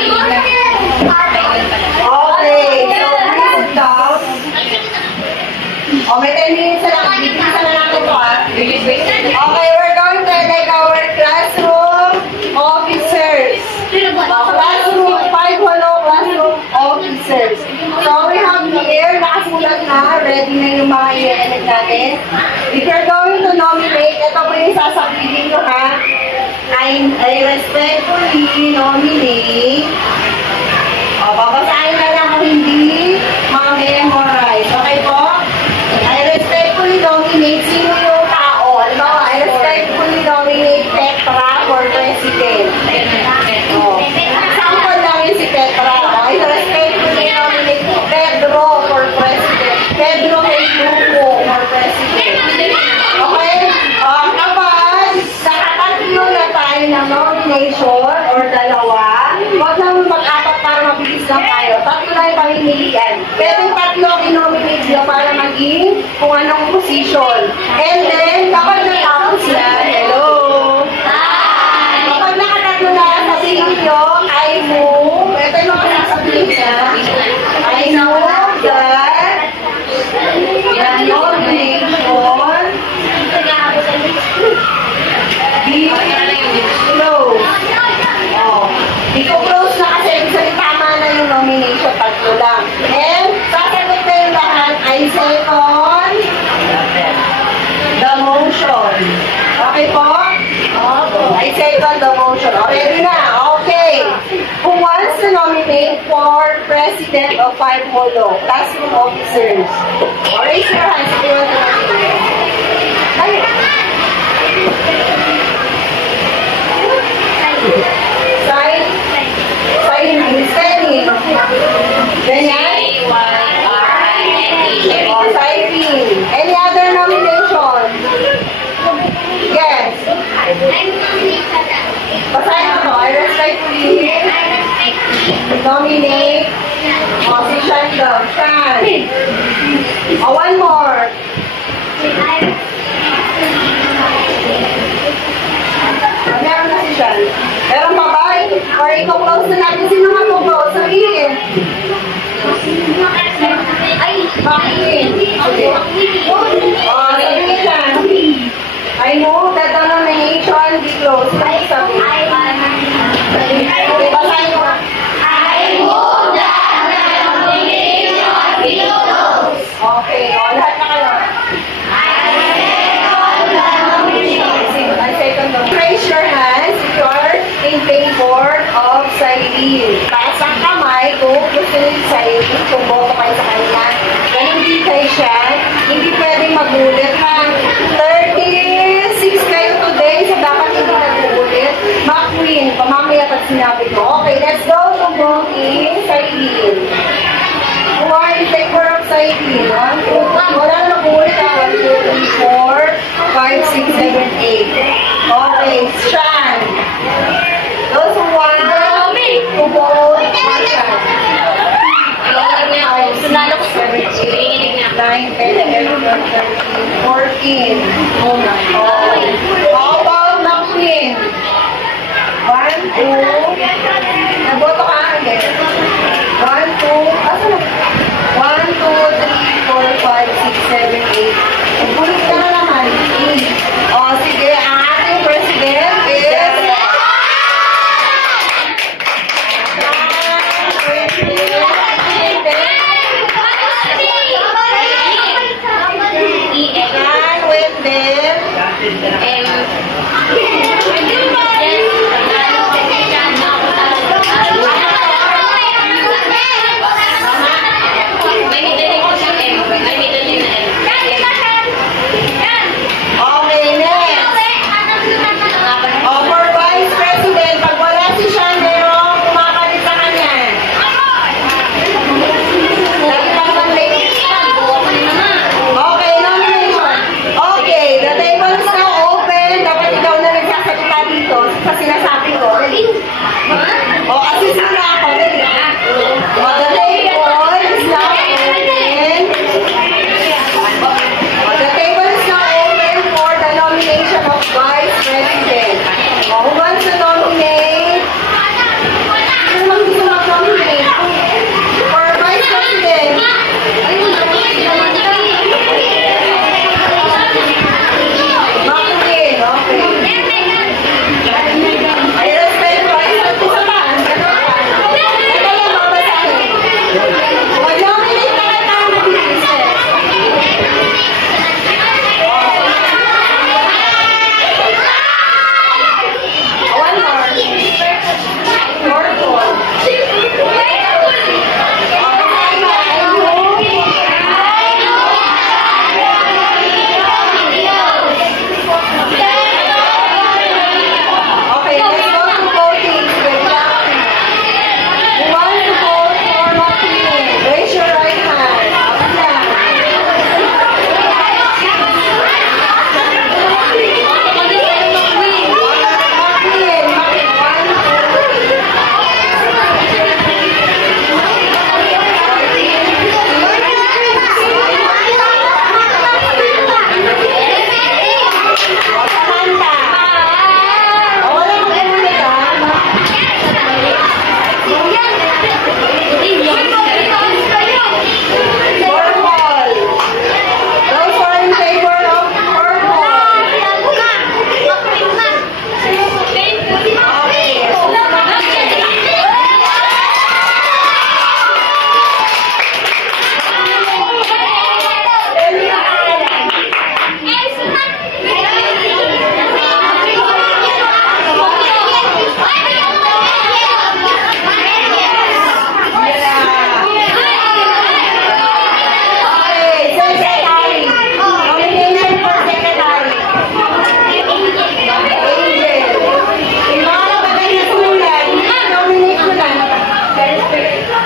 please count. Oh, may 10 minutes na lang. Bigyan na natin ito, ha? Okay, we're going to elect our classroom officers. Classroom 5 classroom officers. So, we have here, nakasulat na, ready na yung mga i-elect natin. If you're going to nominate, ito po yung sasabihin nyo, ha? I respectfully nominate. O, babasahin na lang kung hindi ma-memorize. Okay po? I respectfully nominate. Sino yung tao? Ano? I respectfully nominate Petra for president. O, example lang yung si Petra. I respectfully nominate Pedro for president. Pedro Pedro for president. Okay? Kapag nakatatlo na tayo ng nomination or dalawa, huwag naman mag-apat para mabilis lang tayo. Tatlo na yung pamimilian. Pero tatlo i-nominate nyo para maging kung anong position. And then, kapag natapos na, hello! Kapag nakatatlo na, sabihin nyo, I move, ito yung mga sasabihin niya, I move that the nomination be closed. I-close na kasi tama na yung nomination, tatlo lang. And sasagot na yung lahat, I second the motion. Okay po? I second the motion. Ready na? Okay. Who wants to nominate for president of 5 classroom officers? Raise your hands if you want to nominate. Signing. Ganyan? Signing. Any other nomination? Yes. Basahin mo to. I respectfully nominate si Shanda. Shan. One more. Meron na si Shan. Meron pa ba? Or i-close na natin. Sino nga po-close? Sabihin. Ay, bakit? Okay. Sabihin Shan. I move that the nomination be closed. Sabihin. Basahin mo. I move that the nomination be closed. Okay. Lahat na kayo. Raise your hands if you are in favor of Cyril. Taas ang kamay kung gusto niyo si Cyril, kung boto kayo sa kanya. Ganun din kayo siya, hindi pwedeng magulit ha. 36 kayo today, so dapat hindi nagugulit. McQueen, pamamaya pag sinabi ko. Okay, let's go to voting Cyril. Who are in favor of Cyril? 1, 2, 3. Wala na nagugulit ha. 1, 2, 3, 4, 5, 6, 7, 8. Okay, Shan. Those who want to vote for Shan. 9, 10, 11, 12, 13, 14. How about McQueen? 1, 2. Nagboto ka? Hindi. 1, 2. Asa na? 1, 2, 3, 4, 5, 6, 7, 8. Nagbulit ka na naman. 8. O, sige. Ang ating president is...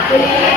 We